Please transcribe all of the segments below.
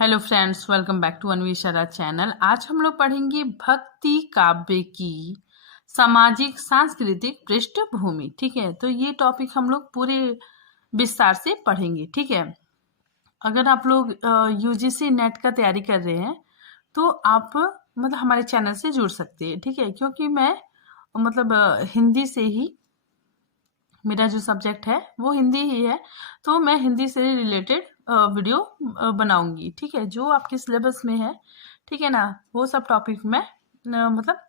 Hello friends, welcome back to Anveshara channel. आज हम लोग पढ़ेंगे भक्ति काव्य की सामाजिक सांस्कृतिक पृष्ठभूमि। ठीक है, तो ये टॉपिक हम लोग पूरे विस्तार से पढ़ेंगे। ठीक है, अगर आप लोग यूजीसी नेट का तैयारी कर रहे हैं तो आप मतलब हमारे चैनल से जुड़ सकते हैं। ठीक है, क्योंकि मैं मतलब हिंदी से ही, मेरा जो सब्जेक्ट है वो हिंदी ही है, तो मैं हिंदी से रिलेटेड वीडियो बनाऊंगी। ठीक है, जो आपके सिलेबस में है, ठीक है ना, वो सब टॉपिक मैं मतलब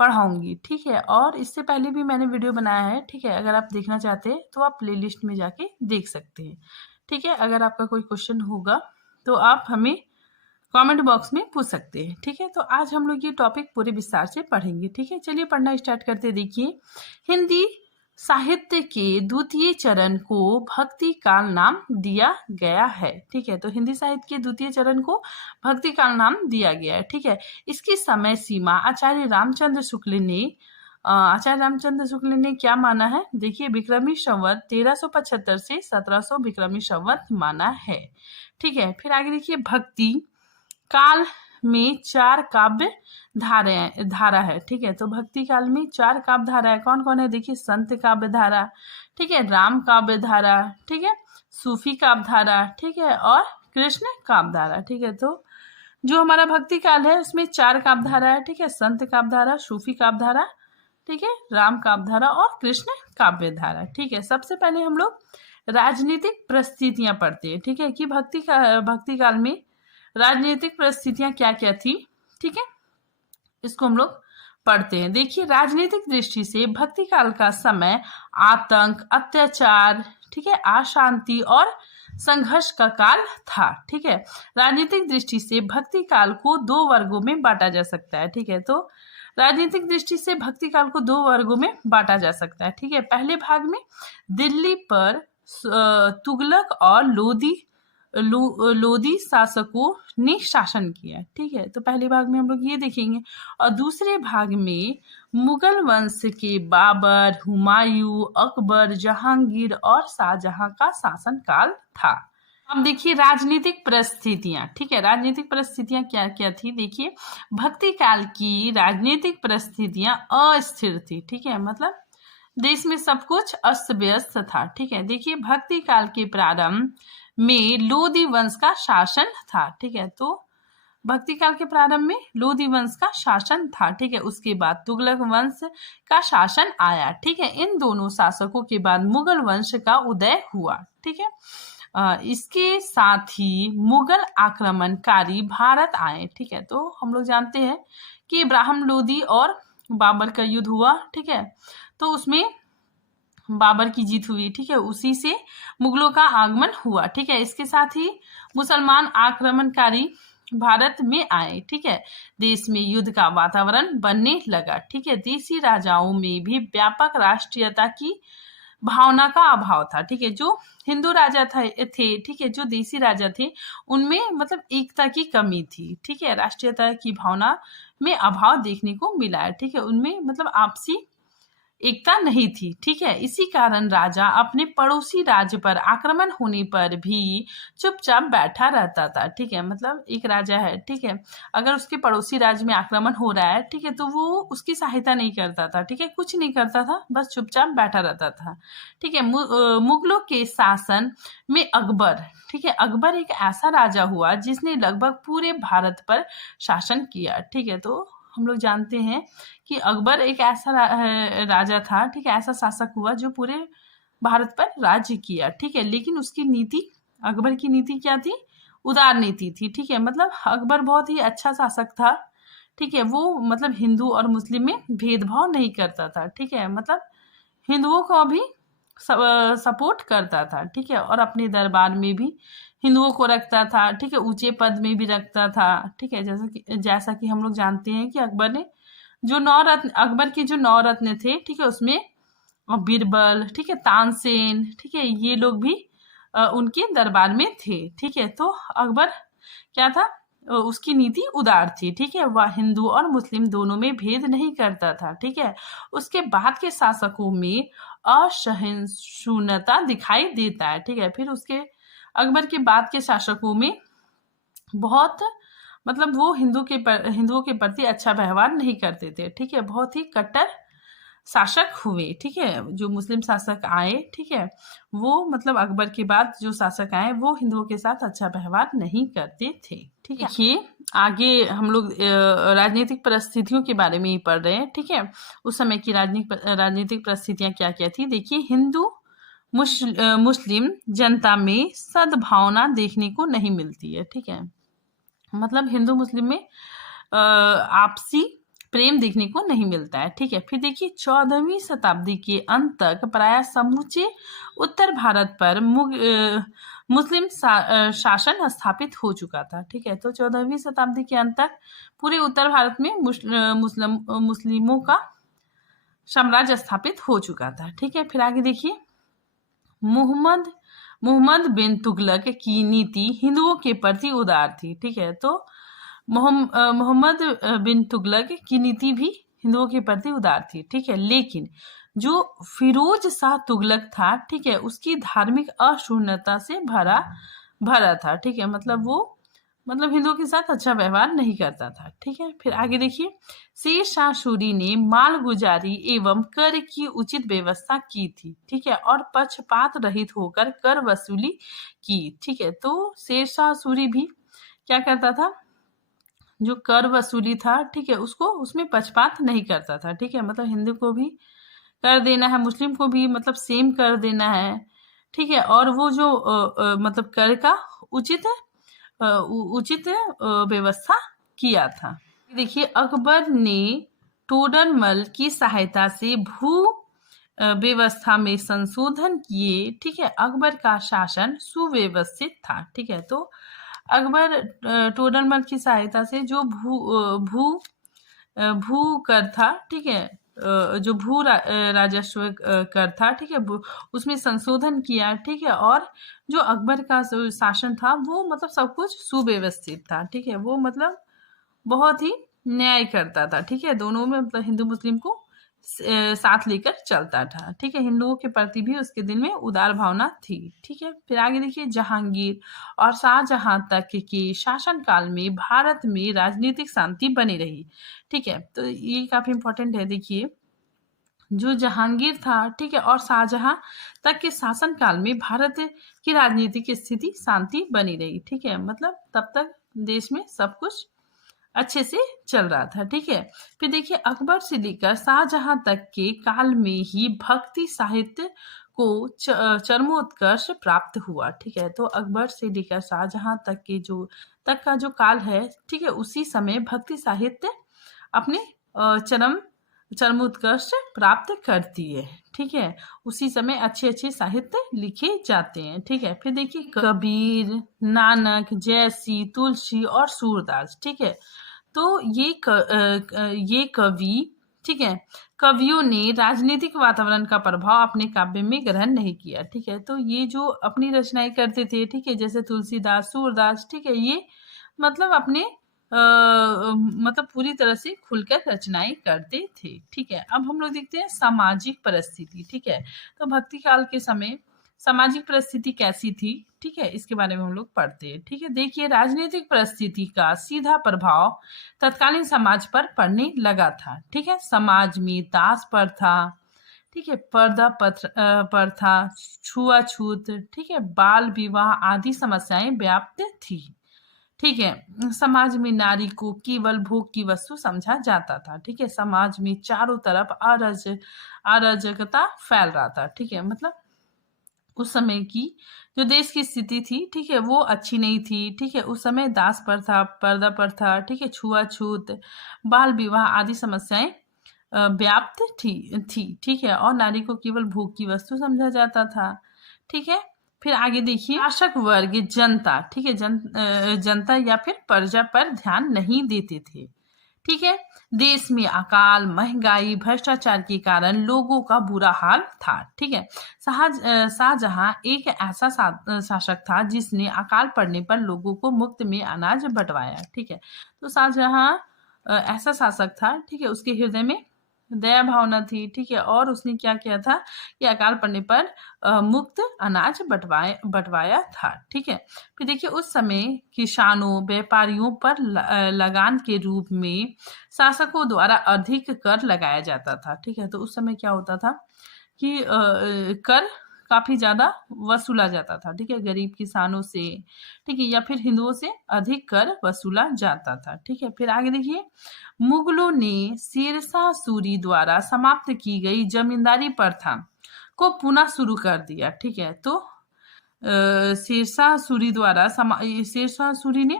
पढ़ाऊंगी। ठीक है, और इससे पहले भी मैंने वीडियो बनाया है। ठीक है, अगर आप देखना चाहते हैं तो आप प्लेलिस्ट में जाके देख सकते हैं। ठीक है, अगर आपका कोई क्वेश्चन होगा तो आप हमें कमेंट बॉक्स में पूछ सकते हैं। ठीक है, तो आज हम लोग ये टॉपिक पूरे विस्तार से पढ़ेंगे। ठीक है, चलिए पढ़ना स्टार्ट करते। देखिए, हिंदी साहित्य के द्वितीय चरण को भक्ति काल नाम दिया गया है। ठीक है, तो हिंदी साहित्य के द्वितीय चरण को भक्ति काल नाम दिया गया है। ठीक है, इसकी समय सीमा आचार्य रामचंद्र शुक्ल ने क्या माना है? देखिए, विक्रमी संवत 1375 से 1700 विक्रमी संवत माना है। ठीक है, फिर आगे देखिए, भक्ति काल में 4 काव्य धारा है। ठीक है, तो भक्ति काल में 4 काव्य धारा है। कौन कौन है? देखिए, संत काव्य धारा, ठीक है, राम काव्य धारा, ठीक है, सूफी काव्य धारा, ठीक है, और कृष्ण काव्य धारा। ठीक है, तो जो हमारा भक्ति काल है उसमें 4 काव्य धारा है। ठीक है, संत काव्य धारा, सूफी काव्य धारा, ठीक है, राम काव्य धारा और कृष्ण काव्य धारा। ठीक है, सबसे पहले हम लोग राजनीतिक परिस्थितियां पढ़ते हैं। ठीक है, कि भक्ति काल में राजनीतिक परिस्थितियां क्या क्या थी। ठीक है, इसको हम लोग पढ़ते हैं। देखिए, राजनीतिक दृष्टि से भक्ति काल का समय आतंक, अत्याचार, ठीक है, अशांति और संघर्ष का काल था। ठीक है, राजनीतिक दृष्टि से भक्ति काल को 2 वर्गों में बांटा जा सकता है। ठीक है, तो राजनीतिक दृष्टि से भक्ति काल को 2 वर्गों में बांटा जा सकता है। ठीक है, पहले भाग में दिल्ली पर तुगलक और लोदी शासकों ने शासन किया। ठीक है, तो पहले भाग में हम लोग ये देखेंगे, और दूसरे भाग में मुगल वंश के बाबर, हुमायूं, अकबर, जहांगीर और शाहजहां का शासन काल था। अब देखिए, राजनीतिक परिस्थितियां। ठीक है, राजनीतिक परिस्थितियां क्या क्या थी? देखिए, भक्ति काल की राजनीतिक परिस्थितियां अस्थिर थी। ठीक है, मतलब देश में सब कुछ अस्त व्यस्त था। ठीक है, देखिए, भक्ति काल के प्रारंभ में लोदी वंश का शासन था। ठीक है, तो भक्ति काल के प्रारंभ में लोदी वंश का शासन था। ठीक है, उसके बाद तुगलक वंश का शासन आया। ठीक है, इन दोनों शासकों के बाद मुगल वंश का उदय हुआ। ठीक है, इसके साथ ही मुगल आक्रमणकारी भारत आए। ठीक है, तो हम लोग जानते हैं कि इब्राहिम लोदी और बाबर का युद्ध हुआ। ठीक है, तो उसमें बाबर की जीत हुई। ठीक है, उसी से मुगलों का आगमन हुआ। ठीक है, इसके साथ ही मुसलमान आक्रमणकारी भारत में आए। ठीक है, देश में युद्ध का वातावरण बनने लगा। ठीक है, देसी राजाओं में भी व्यापक राष्ट्रीयता की भावना का अभाव था। ठीक है, जो हिंदू राजा थे, ठीक है, जो देसी राजा थे, उनमें मतलब एकता की कमी थी। ठीक है, राष्ट्रीयता की भावना में अभाव देखने को मिला है। ठीक है, उनमें मतलब आपसी एकता नहीं थी। ठीक है, इसी कारण राजा अपने पड़ोसी राज्य पर आक्रमण होने पर भी चुपचाप बैठा रहता था। ठीक है, मतलब एक राजा है, ठीक है, अगर उसके पड़ोसी राज्य में आक्रमण हो रहा है, ठीक है, तो वो उसकी सहायता नहीं करता था। ठीक है, कुछ नहीं करता था, बस चुपचाप बैठा रहता था। ठीक है, मुगलों के शासन में अकबर, ठीक है, अकबर एक ऐसा राजा हुआ जिसने लगभग पूरे भारत पर शासन किया। ठीक है, तो हम लोग जानते हैं कि अकबर एक ऐसा राजा था, ठीक है, ऐसा शासक हुआ जो पूरे भारत पर राज्य किया। ठीक है, लेकिन उसकी नीति, अकबर की नीति क्या थी? उदार नीति थी। ठीक है, मतलब अकबर बहुत ही अच्छा शासक था। ठीक है, वो मतलब हिंदू और मुस्लिम में भेदभाव नहीं करता था। ठीक है, मतलब हिंदुओं को भी सपोर्ट करता था। ठीक है, और अपने दरबार में भी हिंदुओं को रखता था। ठीक है, ऊंचे पद में भी रखता था। ठीक है, जैसा कि हम लोग जानते हैं कि अकबर के जो 9 रत्न थे, ठीक है, उसमें बीरबल, ठीक है, तानसेन, ठीक है, ये लोग भी उनके दरबार में थे। ठीक है, तो अकबर क्या था? उसकी नीति उदार थी। ठीक है, वह हिंदू और मुस्लिम दोनों में भेद नहीं करता था। ठीक है, उसके बाद के शासकों में असहिष्णुता दिखाई देता है। ठीक है, फिर उसके अकबर के बाद के शासकों में बहुत मतलब वो हिंदुओं के प्रति अच्छा व्यवहार नहीं करते थे, ठीक है। बहुत ही कट्टर शासक हुए, ठीक है। जो मुस्लिम शासक आए, ठीक है, वो मतलब अकबर के बाद जो शासक आए वो हिंदुओं के साथ अच्छा व्यवहार नहीं करते थे, ठीक है। देखिए आगे हम लोग राजनीतिक परिस्थितियों के बारे में ही पढ़ रहे हैं, ठीक है। उस समय की राजनीतिक परिस्थितियां क्या क्या थी। देखिए हिंदू मुस्लिम जनता में सद्भावना देखने को नहीं मिलती है, ठीक है। मतलब हिंदू मुस्लिम में आपसी प्रेम देखने को नहीं मिलता है, ठीक है। फिर देखिए 14वीं शताब्दी के अंत तक प्राय समूचे उत्तर भारत पर मुस्लिम शासन स्थापित हो चुका था, ठीक है। तो 14वीं शताब्दी के अंत तक पूरे उत्तर भारत में मुस्लिमों का साम्राज्य स्थापित हो चुका था, ठीक है। फिर आगे देखिए मोहम्मद मोहम्मद बिन तुगलक की नीति हिंदुओं के प्रति उदार थी, ठीक है। तो मोहम्मद बिन तुगलक की नीति भी हिंदुओं के प्रति उदार थी, ठीक है। लेकिन जो फिरोज शाह तुगलक था, ठीक है, उसकी धार्मिक अशून्यता से भरा था, ठीक है। मतलब हिंदुओं के साथ अच्छा व्यवहार नहीं करता था, ठीक है। फिर आगे देखिए शेर शाह सूरी ने मालगुजारी एवं कर की उचित व्यवस्था की थी, ठीक है, और पक्षपात रहित होकर कर वसूली की, ठीक है। तो शेर शाह सूरी भी क्या करता था, जो कर वसूली था, ठीक है, उसमें पक्षपात नहीं करता था, ठीक है। मतलब हिंदू को भी कर देना है, मुस्लिम को भी मतलब सेम कर देना है, ठीक है। और वो जो मतलब कर का उचित व्यवस्था किया था। देखिए अकबर ने टोडरमल की सहायता से भू व्यवस्था में संशोधन किए, ठीक है। अकबर का शासन सुव्यवस्थित था, ठीक है। तो अकबर टोडरमल की सहायता से जो भू कर था, ठीक है, जो राजस्व कर था, ठीक है, उसमें संशोधन किया, ठीक है। और जो अकबर का शासन था वो मतलब सब कुछ सुव्यवस्थित था, ठीक है। वो मतलब बहुत ही न्याय करता था, ठीक है। दोनों में मतलब हिंदू मुस्लिम को साथ लेकर चलता था, ठीक है। हिंदुओं के प्रति भी उसके दिल में उदार भावना थी, ठीक है। फिर आगे देखिए जहांगीर और शाहजहां तक के शासन काल में भारत में राजनीतिक शांति बनी रही, ठीक है। तो ये काफी इंपॉर्टेंट है। देखिए जो जहांगीर था, ठीक है, और शाहजहां तक के शासन काल में भारत की राजनीतिक स्थिति शांति बनी रही, ठीक है। मतलब तब तक देश में सब कुछ अच्छे से चल रहा था, ठीक है। फिर देखिए अकबर से लेकर शाहजहां तक के काल में ही भक्ति साहित्य को चरमोत्कर्ष प्राप्त हुआ, ठीक है। तो अकबर से लेकर शाहजहां तक का जो काल है, ठीक है, उसी समय भक्ति साहित्य अपने चरमोत्कर्ष प्राप्त करती है, ठीक है। उसी समय अच्छे अच्छे साहित्य लिखे जाते हैं, ठीक है। फिर देखिए कबीर, नानक, जयसी, तुलसी और सूरदास, ठीक है। तो ये कवि, ठीक है, कवियों ने राजनीतिक वातावरण का प्रभाव अपने काव्य में ग्रहण नहीं किया, ठीक है। तो ये जो अपनी रचनाएं करते थे, ठीक है, जैसे तुलसीदास, सूरदास, ठीक है, ये मतलब अपने मतलब पूरी तरह से खुलकर रचनाएं करते थे, ठीक है। अब हम लोग देखते हैं सामाजिक परिस्थिति, ठीक है। तो भक्ति काल के समय सामाजिक परिस्थिति कैसी थी, ठीक है, इसके बारे में हम लोग पढ़ते हैं, ठीक है। देखिए राजनीतिक परिस्थिति का सीधा प्रभाव तत्कालीन समाज पर पड़ने लगा था, ठीक है। समाज में दास प्रथा, ठीक है, पर्दा प्रथा, छुआछूत, ठीक है, बाल विवाह आदि समस्याएं व्याप्त थी, ठीक है। समाज में नारी को केवल भोग की वस्तु समझा जाता था, ठीक है। समाज में चारों तरफ अराजकता फैल रहा था, ठीक है। मतलब उस समय की जो देश की स्थिति थी, ठीक है, वो अच्छी नहीं थी, ठीक है। उस समय दास प्रथा, पर्दा प्रथा, ठीक है, छुआछूत, बाल विवाह आदि समस्याएं व्याप्त थी, ठीक है। और नारी को केवल भोग की वस्तु समझा जाता था, ठीक है। फिर आगे देखिए शासक वर्ग जनता, ठीक है, जनता या फिर प्रजा पर ध्यान नहीं देते थे, ठीक है। देश में अकाल, महंगाई, भ्रष्टाचार के कारण लोगों का बुरा हाल था, ठीक है। शाहजहां एक ऐसा शासक था जिसने अकाल पड़ने पर लोगों को मुफ्त में अनाज बंटवाया, ठीक है। तो शाहजहां ऐसा शासक था, ठीक है, उसके हृदय में दया भावना थी, ठीक है। और उसने क्या किया था कि अकाल पड़ने पर मुफ्त अनाज बंटवाया था, ठीक है। फिर देखिए उस समय किसानों व्यापारियों पर लगान के रूप में शासकों द्वारा अधिक कर लगाया जाता था, ठीक है। तो उस समय क्या होता था कि कर काफी ज्यादा वसूला जाता था, ठीक है, गरीब किसानों से, ठीक है, या फिर हिंदुओं से अधिक कर वसूला जाता था, ठीक है। फिर आगे देखिए मुगलों ने शेरशाह सूरी द्वारा समाप्त की गई जमींदारी प्रथा को पुनः शुरू कर दिया, ठीक है। तो शेरशाह सूरी द्वारा शेरशाह सूरी ने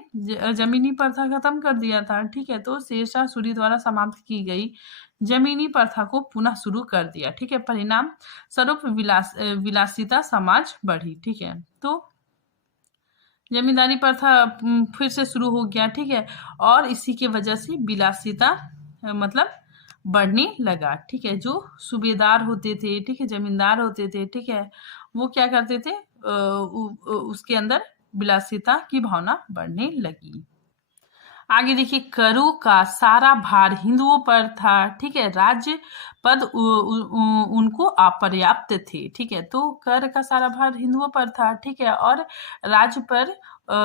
जमीनी प्रथा खत्म कर दिया था, ठीक है। तो शेरशाह सूरी द्वारा समाप्त की गई जमीनी प्रथा को पुनः शुरू कर दिया, ठीक है। परिणाम स्वरूप विलासिता समाज बढ़ी, ठीक है। तो जमींदारी प्रथा फिर से शुरू हो गया, ठीक है। और इसी के वजह से विलासिता मतलब बढ़ने लगा, ठीक है। जो सूबेदार होते थे, ठीक है, जमींदार होते थे, ठीक है, वो क्या करते थे उसके अंदर विलासिता की भावना बढ़ने लगी। आगे देखिए करों का सारा भार हिंदुओं पर था, ठीक है। राज्य पद उनको अपर्याप्त थे, ठीक है। तो कर का सारा भार हिंदुओं पर था, ठीक है। और राज्य पर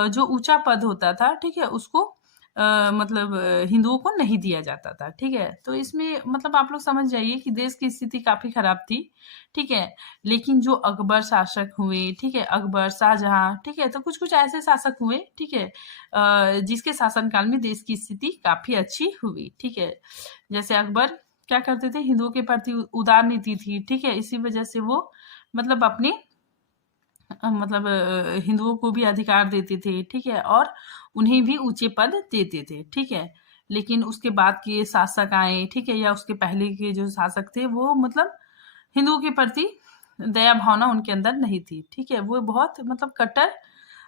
जो ऊंचा पद होता था, ठीक है, उसको मतलब हिंदुओं को नहीं दिया जाता था, ठीक है। तो इसमें मतलब आप लोग समझ जाइए कि देश की स्थिति काफी खराब थी, ठीक है। लेकिन जो अकबर शासक हुए, ठीक है, अकबर, शाहजहां, ठीक है, तो कुछ कुछ ऐसे शासक हुए, ठीक है, जिसके शासनकाल में देश की स्थिति काफी अच्छी हुई, ठीक है। जैसे अकबर क्या करते थे, हिंदुओं के प्रति उदार नीति थी, ठीक है। इसी वजह से वो मतलब अपने मतलब हिंदुओं को भी अधिकार देते थे, ठीक है, और उन्हें भी ऊंचे पद देते थे, ठीक है। लेकिन उसके बाद के शासक आए, ठीक है, या उसके पहले के जो शासक थे वो मतलब हिंदुओं के प्रति दया भावना उनके अंदर नहीं थी, ठीक है। वो बहुत मतलब कट्टर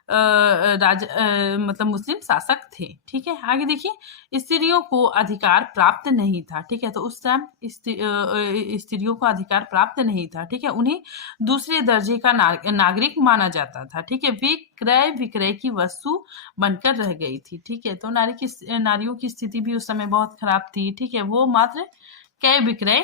मतलब मुस्लिम शासक थे, ठीक है। आगे देखिए स्त्रियों को अधिकार प्राप्त नहीं था, ठीक है। तो उस टाइम स्त्रियों को अधिकार प्राप्त नहीं था, ठीक है। उन्हें दूसरे दर्जे का नागरिक माना जाता था, ठीक है। वे क्रय विक्रय की वस्तु बनकर रह गई थी, ठीक है। तो नारियों की स्थिति भी उस समय बहुत खराब थी, ठीक है। वो मात्र क्रय विक्रय,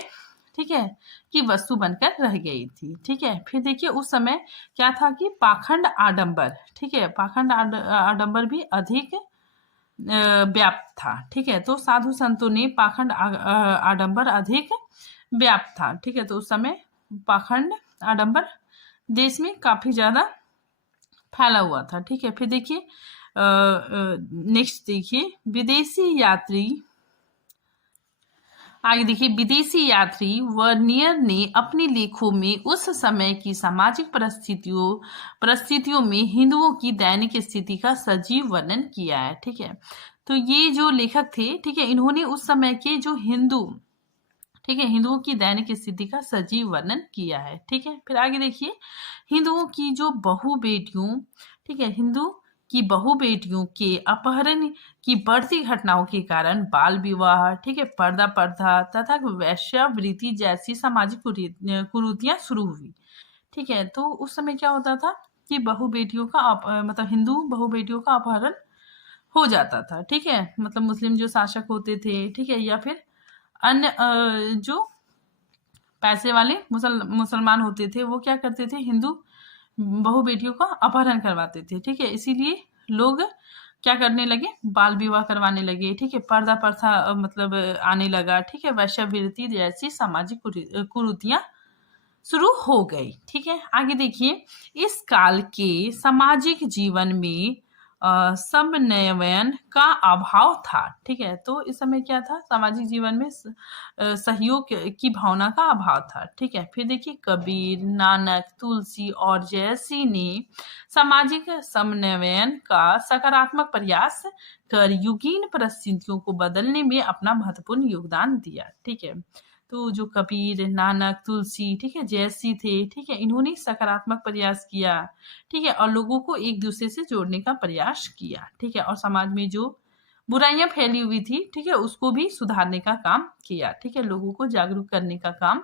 ठीक है, की वस्तु बनकर रह गई थी, ठीक है। फिर देखिए उस समय क्या था कि पाखंड आडंबर, ठीक है, पाखंड आडंबर भी अधिक व्याप्त था, ठीक है। तो साधु संतों ने पाखंड आडंबर अधिक व्याप्त था, ठीक है। तो उस समय पाखंड आडंबर देश में काफी ज्यादा फैला हुआ था, ठीक है। फिर देखिए नेक्स्ट देखिए विदेशी यात्री, आगे देखिए विदेशी यात्री वर्नियर ने अपने लेखों में उस समय की सामाजिक परिस्थितियों में हिंदुओं की दैनिक स्थिति का सजीव वर्णन किया है, ठीक है। तो ये जो लेखक थे, ठीक है, इन्होंने उस समय के जो हिंदू, ठीक है, हिंदुओं की दैनिक स्थिति का सजीव वर्णन किया है, ठीक है। फिर आगे देखिए हिंदुओं की जो बहु बेटियों, ठीक है, हिंदू की बहु बेटियों के अपहरण की बढ़ती घटनाओं के कारण बाल विवाह, ठीक है, पर्दा प्रथा तथा वैश्यावृत्ति जैसी सामाजिक कुरीतियां शुरू हुई, ठीक है। तो उस समय क्या होता था कि बहु बेटियों का मतलब हिंदू बहु बेटियों का अपहरण हो जाता था, ठीक है। मतलब मुस्लिम जो शासक होते थे, ठीक है, या फिर अन्य जो पैसे वाले मुसलमान होते थे वो क्या करते थे, हिंदू बहु बेटियों का अपहरण करवाते थे, ठीक है। इसीलिए लोग क्या करने लगे, बाल विवाह करवाने लगे, ठीक है, पर्दा प्रथा मतलब आने लगा, ठीक है, वैश्यावृत्ति जैसी सामाजिक कुरीतियां शुरू हो गई, ठीक है। आगे देखिए इस काल के सामाजिक जीवन में समन्वयन का अभाव था, ठीक है। तो इस समय क्या था, सामाजिक जीवन में सहयोग की भावना का अभाव था, ठीक है। फिर देखिए कबीर, नानक, तुलसी और जयसी ने सामाजिक समन्वयन का सकारात्मक प्रयास कर युगीन परिस्थितियों को बदलने में अपना महत्वपूर्ण योगदान दिया, ठीक है। तो जो कबीर, नानक, तुलसी, ठीक है, जयसी थे, ठीक है, इन्होंने सकारात्मक प्रयास किया, ठीक है, और लोगों को एक दूसरे से जोड़ने का प्रयास किया, ठीक है, और समाज में जो बुराइयां फैली हुई थी, ठीक है, उसको भी सुधारने का काम किया, ठीक है, लोगों को जागरूक करने का काम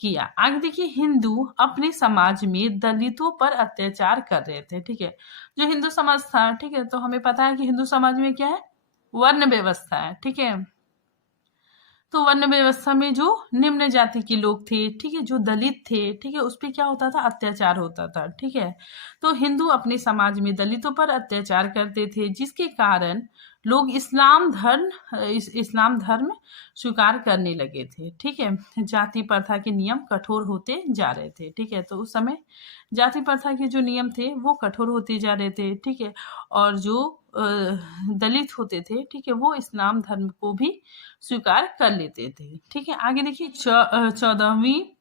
किया। आगे देखिए हिंदू अपने समाज में दलितों पर अत्याचार कर रहे थे, ठीक है। जो हिंदू समाज था, ठीक है, तो हमें पता है कि हिंदू समाज में क्या है, वर्ण व्यवस्था है, ठीक है। तो वर्ण व्यवस्था में जो निम्न जाति के लोग थे, ठीक है, जो दलित थे, ठीक है, उस पे क्या होता था, अत्याचार होता था, ठीक है। तो हिंदू अपने समाज में दलितों पर अत्याचार करते थे, जिसके कारण लोग इस्लाम धर्म स्वीकार करने लगे थे, ठीक है। जाति प्रथा के नियम कठोर होते जा रहे थे, ठीक है। तो उस समय जाति प्रथा के जो नियम थे वो कठोर होते जा रहे थे, ठीक है। और जो दलित होते थे, ठीक है, वो इस्लाम धर्म को भी स्वीकार कर लेते थे, ठीक है। आगे देखिए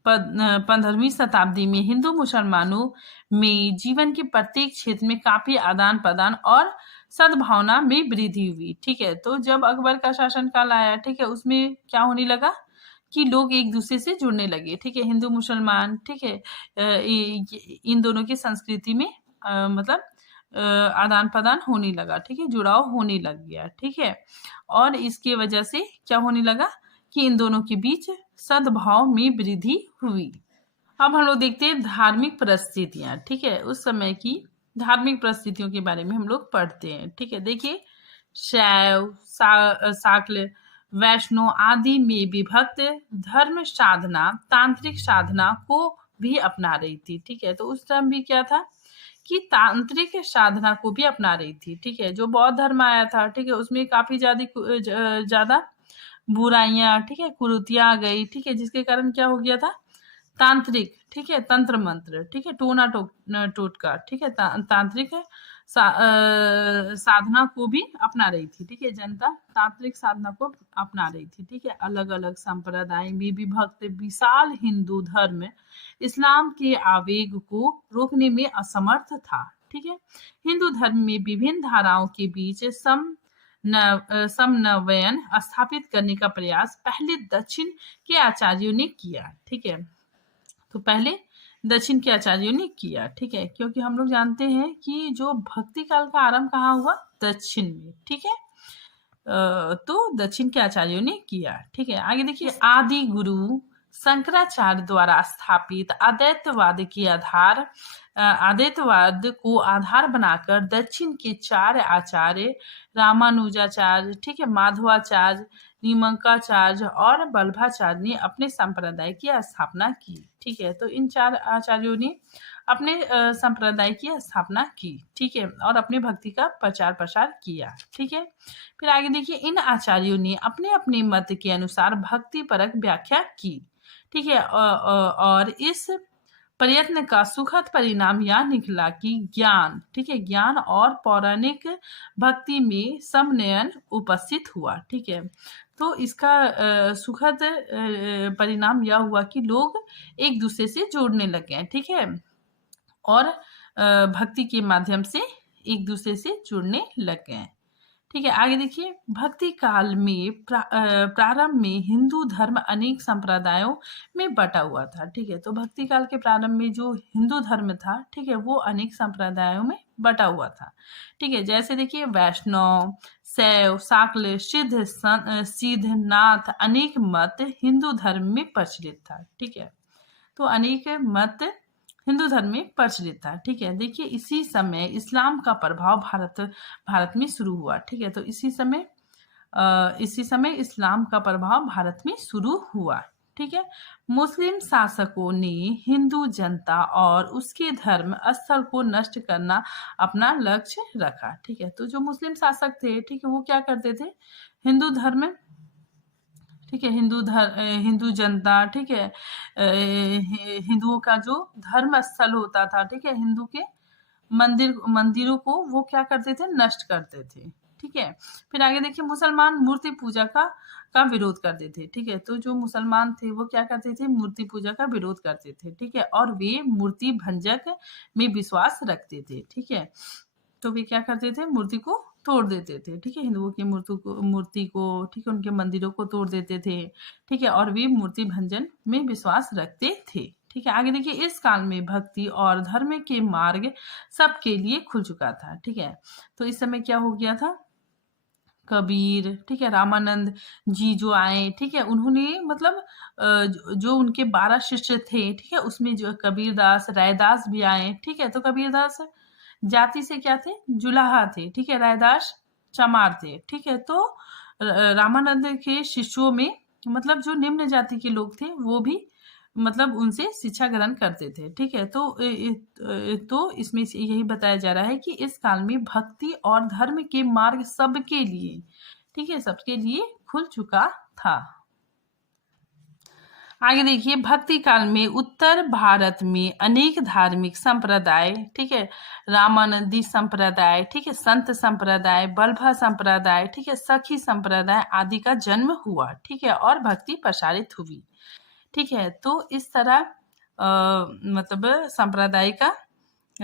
15वीं शताब्दी में हिंदू मुसलमानों में जीवन के प्रत्येक क्षेत्र में काफी आदान प्रदान और सद्भावना में वृद्धि हुई, ठीक है। तो जब अकबर का शासनकाल आया, ठीक है, उसमें क्या होने लगा कि लोग एक दूसरे से जुड़ने लगे, ठीक है, हिंदू मुसलमान, ठीक है। इन दोनों की संस्कृति में मतलब आदान प्रदान होने लगा, ठीक है, जुड़ाव होने लग गया, ठीक है। और इसके वजह से क्या होने लगा कि इन दोनों के बीच सद्भाव में वृद्धि हुई। अब हम लोग देखते हैं धार्मिक परिस्थितियां, ठीक है, उस समय की धार्मिक परिस्थितियों के बारे में हम लोग पढ़ते हैं, ठीक है। देखिए शैव शाक्य वैष्णव आदि में विभक्त धर्म साधना तांत्रिक साधना को भी अपना रही थी, ठीक है। तो उस टाइम भी क्या था कि तांत्रिक साधना को भी अपना रही थी, ठीक है। जो बौद्ध धर्म आया था, ठीक है, उसमें काफी ज्यादा बुराइयां, ठीक है, कुरीतियां आ गई, ठीक है, जिसके कारण क्या हो गया था, तांत्रिक, ठीक है, तंत्र मंत्र, ठीक है, टोटका, ठीक है, तांत्रिक साधना को भी अपना रही थी, ठीक है। जनता तांत्रिक साधना को अपना रही थी, ठीक है। अलग अलग संप्रदाय में विभक्त विशाल हिंदू धर्म इस्लाम के आवेग को रोकने में असमर्थ था, ठीक है। हिंदू धर्म में विभिन्न धाराओं के बीच समन्वयन स्थापित करने का प्रयास पहले दक्षिण के आचार्यों ने किया, ठीक है। तो पहले दक्षिण के आचार्यों ने किया, ठीक है, क्योंकि हम लोग जानते हैं कि जो भक्ति काल का आरंभ कहाँ हुआ, दक्षिण में, ठीक है। तो दक्षिण के आचार्यों ने किया, ठीक है। आगे देखिए आदि गुरु शंकराचार्य द्वारा स्थापित अद्वैतवाद को आधार बनाकर दक्षिण के 4 आचार्य रामानुजाचार्य, ठीक है, माधवाचार्य, नीमकाचार्य और वल्लभाचार्य ने अपने संप्रदाय की स्थापना की, ठीक है। तो इन 4 आचार्यों ने अपने संप्रदाय की स्थापना की, ठीक है, और अपने भक्ति का प्रचार प्रसार किया, ठीक है। फिर आगे देखिए इन आचार्यों ने अपने अपने मत के अनुसार भक्ति परक व्याख्या की, ठीक है। और इस प्रयत्न का सुखद परिणाम यह निकला कि ज्ञान, ठीक है, ज्ञान और पौराणिक भक्ति में समन्वय उपस्थित हुआ, ठीक है। तो इसका सुखद परिणाम यह हुआ कि लोग एक दूसरे से जुड़ने लगे, ठीक है, और भक्ति के माध्यम से एक दूसरे से जुड़ने लग गए, ठीक है। आगे देखिए भक्ति काल में प्रारंभ में हिंदू धर्म अनेक संप्रदायों में बटा हुआ था, ठीक है। तो भक्ति काल के प्रारंभ में जो हिंदू धर्म था, ठीक है, वो अनेक संप्रदायों में बटा हुआ था, ठीक है। जैसे देखिए वैष्णव, शैव, शाक्य, सिद्धनाथ अनेक मत हिंदू धर्म में प्रचलित था, ठीक है। तो अनेक मत हिंदू धर्म में प्रचलित था, ठीक है। देखिए इसी समय इस्लाम का प्रभाव भारत में शुरू हुआ, ठीक है। तो इसी समय इस्लाम का प्रभाव भारत में शुरू हुआ, ठीक है। मुस्लिम शासकों ने हिंदू जनता और उसके धर्म स्थल को नष्ट करना अपना लक्ष्य रखा, ठीक है। तो जो मुस्लिम शासक थे, ठीक है, वो क्या करते थे, हिंदू धर्म, ठीक है, हिंदू जनता, ठीक है, हिंदुओं का जो धर्म स्थल होता था, ठीक है, हिंदू के मंदिरों को वो क्या करते थे, नष्ट करते थे, ठीक है। फिर आगे देखिए मुसलमान मूर्ति पूजा का विरोध करते थे, ठीक है। तो जो मुसलमान थे वो क्या करते थे, मूर्ति पूजा का विरोध करते थे, ठीक है, और वे मूर्ति भंजक में विश्वास रखते थे, ठीक है। तो वे क्या करते थे, मूर्ति को तोड़ देते थे, ठीक है, हिंदुओं की मूर्ति को, ठीक है, उनके मंदिरों को तोड़ देते थे, ठीक है, और वे मूर्ति भंजन में विश्वास रखते थे, ठीक है। आगे देखिए इस काल में भक्ति और धर्म के मार्ग सबके लिए खुल चुका था, ठीक है। तो इस समय क्या हो गया था, कबीर, ठीक है, रामानंद जी जो आए, ठीक है, उन्होंने मतलब जो उनके 12 शिष्य थे, ठीक है, उसमें जो कबीरदास, रैदास भी आए, ठीक है। तो कबीरदास जाति से क्या थे, जुलाहा थे, ठीक है, रैदास चमार थे, ठीक है। तो रामानंद के शिष्यों में मतलब जो निम्न जाति के लोग थे वो भी मतलब उनसे शिक्षा ग्रहण करते थे। ठीक है, तो इसमें से यही बताया जा रहा है कि इस काल में भक्ति और धर्म के मार्ग सबके लिए, ठीक है, सबके लिए खुल चुका था। आगे देखिए, भक्ति काल में उत्तर भारत में अनेक धार्मिक संप्रदाय, ठीक है, रामानंदी संप्रदाय, ठीक है, संत संप्रदाय, बल्लभा संप्रदाय, ठीक है, सखी संप्रदाय आदि का जन्म हुआ। ठीक है, और भक्ति प्रसारित हुई। ठीक है, तो इस तरह मतलब संप्रदाय का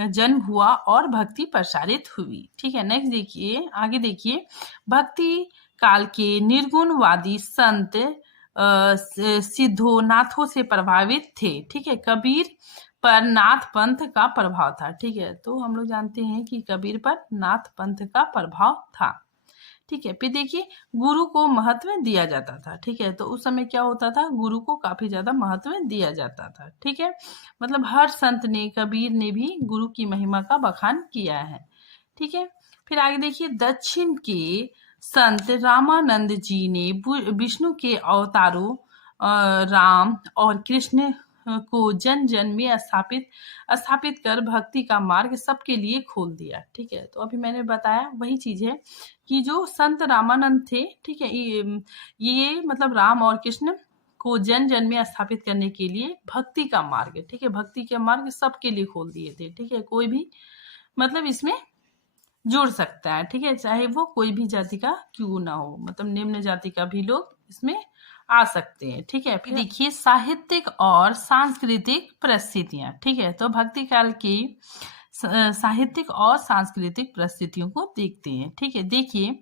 जन्म हुआ और भक्ति प्रसारित हुई। ठीक है, नेक्स्ट देखिए, आगे देखिए, भक्ति काल के निर्गुणवादी संत सिद्धोनाथों से प्रभावित थे। ठीक है, कबीर पर नाथ पंथ का प्रभाव था। ठीक है, तो हम लोग जानते हैं कि कबीर पर नाथ पंथ का प्रभाव था। ठीक है, फिर देखिए, गुरु को महत्व दिया जाता था। ठीक है, तो उस समय क्या होता था, गुरु को काफी ज्यादा महत्व दिया जाता था। ठीक है, मतलब हर संत ने, कबीर ने भी गुरु की महिमा का बखान किया है। ठीक है, फिर आगे देखिए, दक्षिण के संत रामानंद जी ने विष्णु के अवतारों राम और कृष्ण को जन जन में स्थापित कर भक्ति का मार्ग सबके लिए खोल दिया। ठीक है, तो अभी मैंने बताया वही चीज है कि जो संत रामानंद थे, ठीक है, ये मतलब राम और कृष्ण को जन जन में स्थापित करने के लिए भक्ति का मार्ग, ठीक है, भक्ति के मार्ग सबके लिए खोल दिए थे। ठीक है, कोई भी मतलब इसमें जुड़ सकता है। ठीक है, चाहे वो कोई भी जाति का क्यों ना हो, मतलब निम्न जाति का भी लोग इसमें आ सकते हैं। ठीक है, फिर देखिए, साहित्यिक और सांस्कृतिक परिस्थितियां। ठीक है, तो भक्ति काल की साहित्यिक और सांस्कृतिक परिस्थितियों को देखते हैं। ठीक है, देखिए,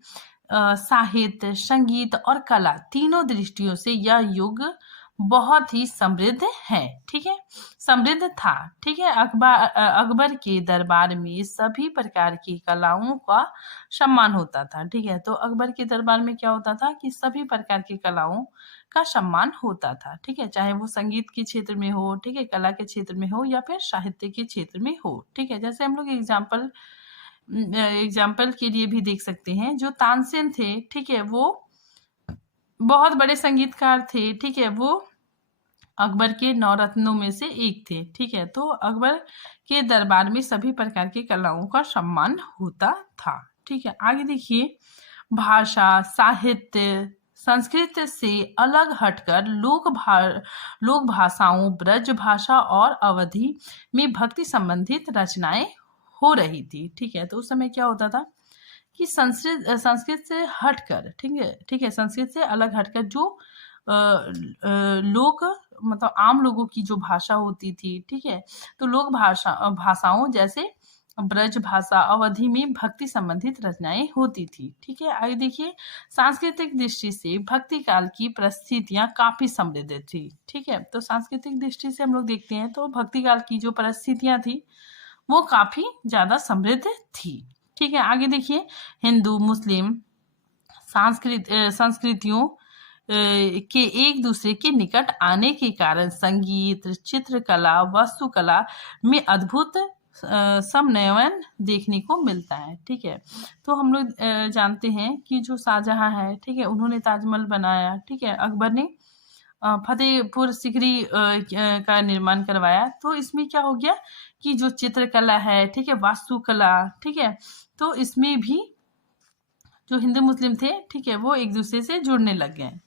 साहित्य, संगीत और कला तीनों दृष्टियों से यह युग बहुत ही समृद्ध है। ठीक है, समृद्ध था। ठीक है, अकबर के दरबार में सभी प्रकार की कलाओं का सम्मान होता था। ठीक है, तो अकबर के दरबार में क्या होता था कि सभी प्रकार की कलाओं का सम्मान होता था। ठीक है, चाहे वो संगीत के क्षेत्र में हो, ठीक है, कला के क्षेत्र में हो या फिर साहित्य के क्षेत्र में हो। ठीक है, जैसे हम लोग एग्जाम्पल के लिए भी देख सकते हैं, जो तानसेन थे, ठीक है, वो बहुत बड़े संगीतकार थे। ठीक है, वो अकबर के नवरत्नों में से एक थे। ठीक है, तो अकबर के दरबार में सभी प्रकार की कलाओं का सम्मान होता था। ठीक है, आगे देखिए, भाषा, साहित्य, संस्कृत से अलग हटकर लोक भाषाओं, ब्रज भाषा और अवधि में भक्ति संबंधित रचनाएं हो रही थी। ठीक है, तो उस समय क्या होता था कि संस्कृत से हटकर, ठीक है, संस्कृत से अलग हटकर जो लोग मतलब आम लोगों की जो भाषा होती थी, ठीक है, तो लोक भाषाओं जैसे ब्रज भाषा, अवधि में भक्ति संबंधित रचनाएं होती थी। ठीक है, आगे देखिए, सांस्कृतिक दृष्टि से भक्ति काल की परिस्थितियां काफी समृद्ध थी। ठीक है, तो सांस्कृतिक दृष्टि से हम लोग देखते हैं तो भक्ति काल की जो परिस्थितियां थी वो काफी ज्यादा समृद्ध थी। ठीक है, आगे देखिए, हिंदू मुस्लिम संस्कृतियों के एक दूसरे के निकट आने के कारण संगीत, चित्रकला, वास्तुकला में अद्भुत समन्वयन देखने को मिलता है। ठीक है, तो हम लोग जानते हैं कि जो शाहजहां है, ठीक है, उन्होंने ताजमहल बनाया। ठीक है, अकबर ने फतेहपुर सिकरी का निर्माण करवाया। तो इसमें क्या हो गया कि जो चित्रकला है, ठीक है, वास्तुकला, ठीक है, तो इसमें भी जो हिंदू मुस्लिम थे, ठीक है, वो एक दूसरे से जुड़ने लग गए।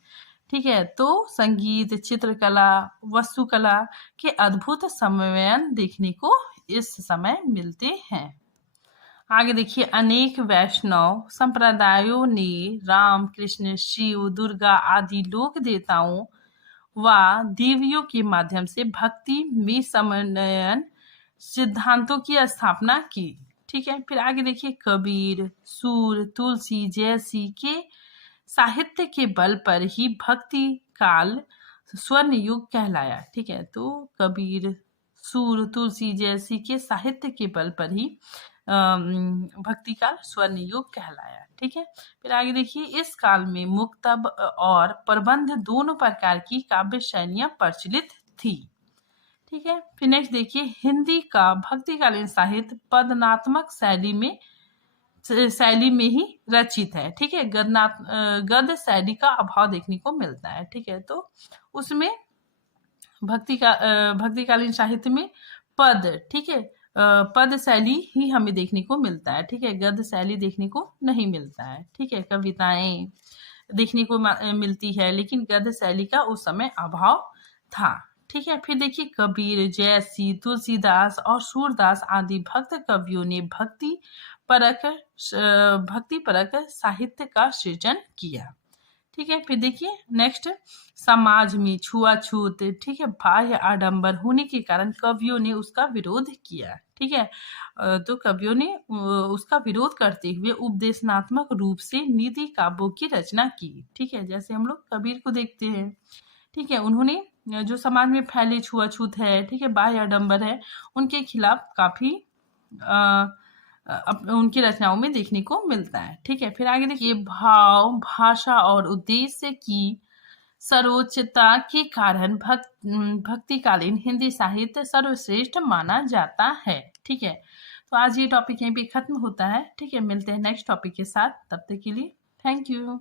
ठीक है, तो संगीत, चित्रकला, वास्तुकला के अद्भुत समन्वयन देखने को इस समय मिलते हैं। आगे देखिए, अनेक वैष्णव संप्रदायों ने राम, कृष्ण, शिव, दुर्गा आदि लोक देवताओं व देवियों के माध्यम से भक्ति में समन्वयन सिद्धांतों की स्थापना की। ठीक है, फिर आगे देखिए, कबीर, सूर, तुलसी जैसी के साहित्य के बल पर ही भक्ति काल स्वर्ण युग कहलाया। ठीक है, तो कबीर, सूर, तुलसी जैसी के साहित्य के बल पर ही भक्ति काल स्वर्ण युग कहलाया। ठीक है, फिर आगे देखिए, इस काल में मुक्तब और प्रबंध दोनों प्रकार की काव्य शैलियां प्रचलित थी। ठीक है, फिर नेक्स्ट देखिए, हिंदी का भक्तिकालीन साहित्य पदनात्मक शैली में शैली में ही रचित है। ठीक है, गद्य शैली का अभाव देखने को मिलता है। ठीक है, तो उसमें भक्तिकालीन साहित्य में पद, ठीक है, पद शैली ही हमें देखने को मिलता है। ठीक है, गद्य शैली देखने को नहीं मिलता है। ठीक है, कविताएं देखने को मिलती है, लेकिन गद्य शैली का उस समय अभाव था। ठीक है, फिर देखिए कबीर, जयसी, तुलसीदास और सूरदास आदि भक्त कवियों ने भक्ति परक साहित्य का सृजन किया। ठीक है, फिर देखिए नेक्स्ट, समाज में छुआछूत, ठीक है, बाह्य आडंबर होने के कारण कवियों ने उसका विरोध किया। ठीक है, तो कवियों ने उसका विरोध करते हुए उपदेशनात्मक रूप से नीति काव्यों की रचना की। ठीक है, जैसे हम लोग कबीर को देखते हैं। ठीक है, उन्होंने जो समाज में फैले छुआछूत है, ठीक है, बाह्य आडंबर है, उनके खिलाफ काफी उनकी रचनाओं में देखने को मिलता है। ठीक है, फिर आगे देखिए, भाव, भाषा और उद्देश्य की सर्वोच्चता के कारण भक्तिकालीन हिंदी साहित्य सर्वश्रेष्ठ माना जाता है। ठीक है, तो आज ये टॉपिक यहीं पे खत्म होता है। ठीक है, मिलते हैं नेक्स्ट टॉपिक के साथ, तब तक के लिए थैंक यू।